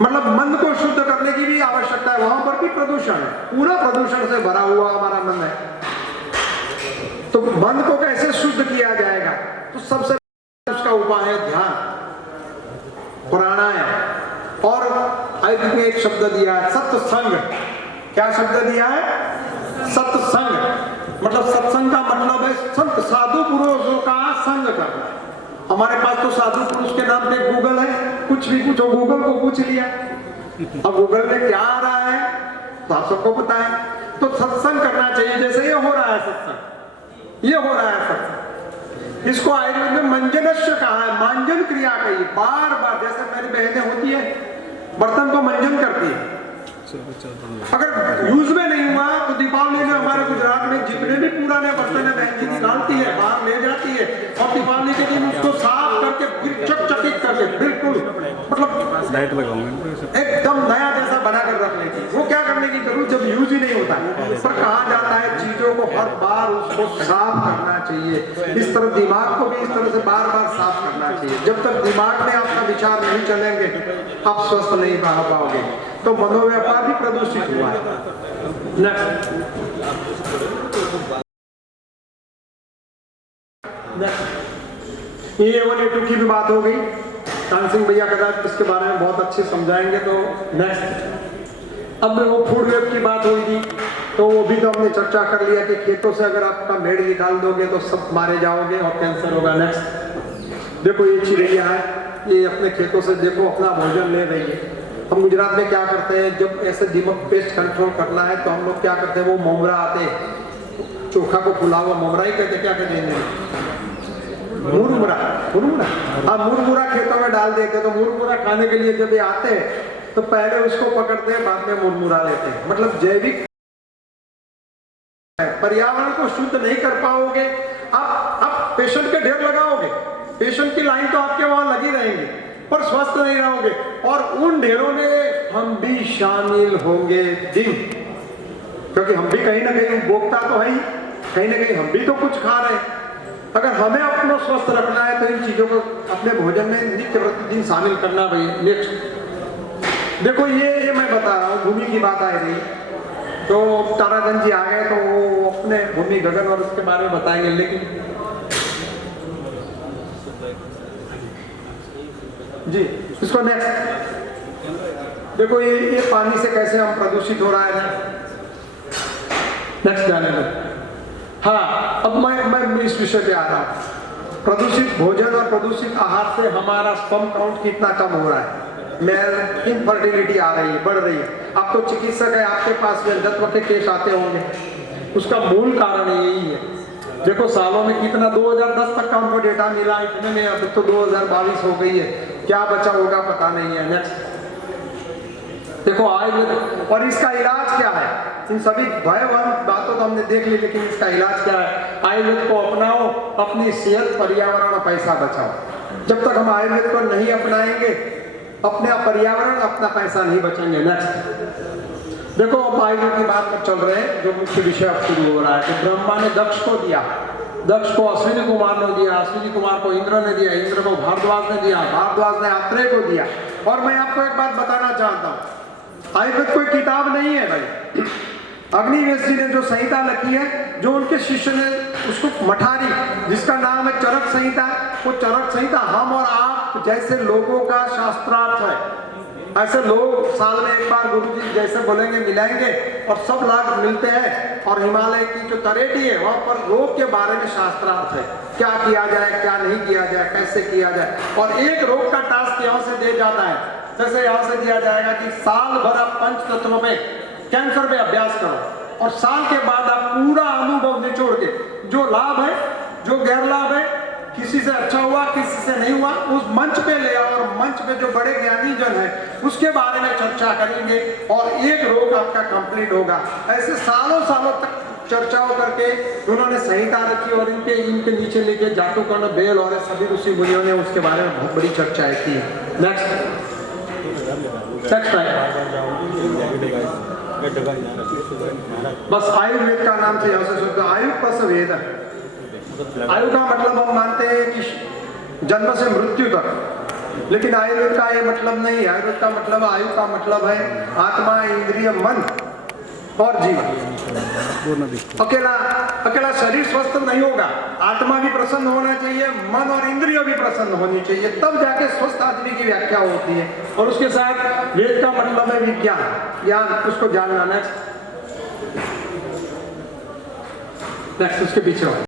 मतलब मन को शुद्ध करने की भी आवश्यकता है, वहां पर भी प्रदूषण है, पूरा प्रदूषण से भरा हुआ हमारा मन है। तो मन को कैसे शुद्ध किया जाएगा? तो सबसे उसका उपाय है ध्यान, प्राणायाम, और आयुर्वेद में एक शब्द दिया है सत्संग। क्या शब्द दिया है? सत्संग। मतलब सत्संग का मतलब है संत साधु पुरुषों का संग करना। हमारे पास तो साधु पुरुष के नाम पे गूगल है, कुछ भी पूछो गूगल को पूछ लिया, अब गूगल में क्या आ रहा है तो आप सबको पता है। तो सत्संग करना चाहिए, जैसे ये हो रहा है सत्संग, ये हो रहा है सत्संग। इसको आयुर्वेद में मंजनस्य कहा है, मांजन क्रिया कही, बार बार। जैसे मेरी बहनें होती है, बर्तन को मंजन करती है, अगर यूज में नहीं हुआ तो दीपावली में हमारे गुजरात में जितने भी पुराने बर्तन है बहन जी निकालती है, बाहर ले जाती है, और दीपावली के दिन उसको साफ करके फिर चकचकित करके बिल्कुल मतलब लाइट लगाऊंगा एकदम नया जैसा बना कर रख लेती है। वो क्या करने की जरूरत जब यूज ही नहीं होता है। पर कहा जाता है चीजों को हर बार उसको साफ करना चाहिए। इस तरह दिमाग को भी इस तरह से बार बार साफ करना चाहिए। जब तक दिमाग में आपका विचार नहीं चलेंगे आप स्वस्थ नहीं रह पाओगे। तो मनोव्यापार भी प्रदूषित हुआ है। नेक्स्ट A1A2 की भी बात हो गई। कान सिंह भैया कदाच इसके बारे में बहुत अच्छे समझाएंगे। तो नेक्स्ट अब वो फूड वेब की बात हुई थी, तो वो भी तो हमने चर्चा कर लिया कि खेतों से अगर आपका मेड़ निकाल दोगे तो सब मारे जाओगे और कैंसर होगा। नेक्स्ट देखो ये चिड़िया है, ये अपने खेतों से देखो अपना भोजन ले रही है। हम गुजरात में क्या करते हैं, जब ऐसे दीमक पेस्ट कंट्रोल करना है तो हम लोग क्या करते हैं, वो मोमरा आते हैं, चोखा को फुला हुआ मोमरा ही कहते, क्या कहते हैं, मुरमुरा। मुरमुरा, हाँ मुरमुरा खेतों में डाल देते। तो मुरमुरा खाने के लिए जब ये आते हैं तो पहले उसको पकड़ते हैं, बाद में मुरमुरा लेते हैं। मतलब जैविक पर्यावरण को शुद्ध नहीं कर पाओगे, आप पेशेंट के ढेर लगाओगे, पेशेंट की लाइन तो आपके वहां लगी रहेंगे, पर स्वस्थ नहीं रहोगे। और उन ढेरों में हम भी शामिल होंगे जिम, क्योंकि हम भी कहीं ना कहीं उपभोक्ता तो है ही, कहीं ना कहीं हम भी तो कुछ खा रहे हैं। अगर हमें अपना स्वस्थ रखना है तो इन चीजों को अपने भोजन में नित्य प्रतिदिन शामिल करना भाई। नेक्स्ट देखो ये मैं बता रहा हूँ, भूमि की बात आ रही, तो ताराचंद जी आ गए तो वो अपने भूमि गगन और उसके बारे में बताएंगे। लेकिन जी इसको नेक्स्ट देखो ये पानी से कैसे हम प्रदूषित हो रहा है। नेक्स्ट जाने में हाँ, अब मैं इस विषय पे आ रहा हूँ। प्रदूषित भोजन और प्रदूषित आहार से हमारा स्पर्म काउंट कितना कम हो रहा है, मेल इनफर्टिलिटी आ रही है, बढ़ रही है। आप तो चिकित्सक है, आपके पास वृद्धत्व के केस आते होंगे, उसका मूल कारण यही है। देखो सालों में कितना 2010 तक का हमको डेटा मिला, इतने में अब तो 2022 हो गई है, क्या बचा होगा पता नहीं है। नेक्स्ट देखो आयुर्वेद और इसका इलाज क्या है। इन सभी भयावह बातों तो हमने देख ली, लेकिन इसका इलाज क्या है। आयुर्वेद को अपनाओ, अपनी सेहत, पर्यावरण और पैसा बचाओ। जब तक हम आयुर्वेद को नहीं अपनाएंगे, अपने पर्यावरण अपना पैसा नहीं बचेंगे। नेक्स्ट देखो अब आयुर्वेद की बात पर चल रहे हैं, जो मुख्य विषय अब शुरू हो रहा है कि ब्रह्मा ने दक्ष को दिया, दक्ष को अश्विनी कुमार ने दिया, अश्विनी कुमार को इंद्र ने दिया, इंद्र को भारद्वाज ने दिया, भारद्वाज ने आत्रेय को दिया। और मैं आपको एक बात बताना चाहता हूँ, आयुर्वेद कोई किताब नहीं है भाई। अग्निवेश जी ने जो संहिता लिखी है, जो उनके शिष्य ने उसको मठारी, जिसका नाम है चरक संहिता, वो चरक संहिता हम और आप जैसे लोगों का शास्त्रार्थ है। ऐसे लोग साल में एक बार गुरुजी जैसे बोलेंगे मिलाएंगे और सब लाभ मिलते हैं। और हिमालय की जो तरेटी है वहां पर रोग के बारे में शास्त्रार्थ है, क्या किया जाए क्या नहीं किया जाए, कैसे किया जाए। और एक रोग का टास्क यहाँ से दे जाता है, जैसे यहाँ से दिया जाएगा कि साल भर आप पंच तत्वों में कैंसर पे अभ्यास करो और साल के बाद आप पूरा अनुभव निचोड़ के जो लाभ है जो गैर लाभ है, किसी से अच्छा हुआ किसी से नहीं हुआ, उस मंच पे ले आओ और मंच पे जो बड़े ज्ञानी जन है उसके बारे में चर्चा करेंगे और एक रोग आपका कंप्लीट होगा। ऐसे सालों सालों तक चर्चाओं करके उन्होंने संहिता रखी और इनके नीचे लेके जातुकर्ण बेल और सभी ऋषि मुनियों ने उसके बारे में बहुत बड़ी चर्चाएं की। नेक्स्ट बस आयुर्वेद का नाम से यहाँ से शुद्ध आयु प्लस वेद। आयु का मतलब हम मानते हैं कि जन्म से मृत्यु तक लेकिन आयुर्वेद का ये मतलब नहीं है। आयुर्वेद का मतलब, आयु का मतलब है आत्मा, इंद्रिय, मन और जीवन। अकेला शरीर स्वस्थ नहीं होगा, आत्मा भी प्रसन्न होना चाहिए, मन और इंद्रिय भी प्रसन्न होनी चाहिए, तब जाके स्वस्थ आदमी की व्याख्या होती है। और उसके साथ वेद का मतलब है विज्ञान, ज्ञान, उसको जानना। नेक्स्ट उसके पीछे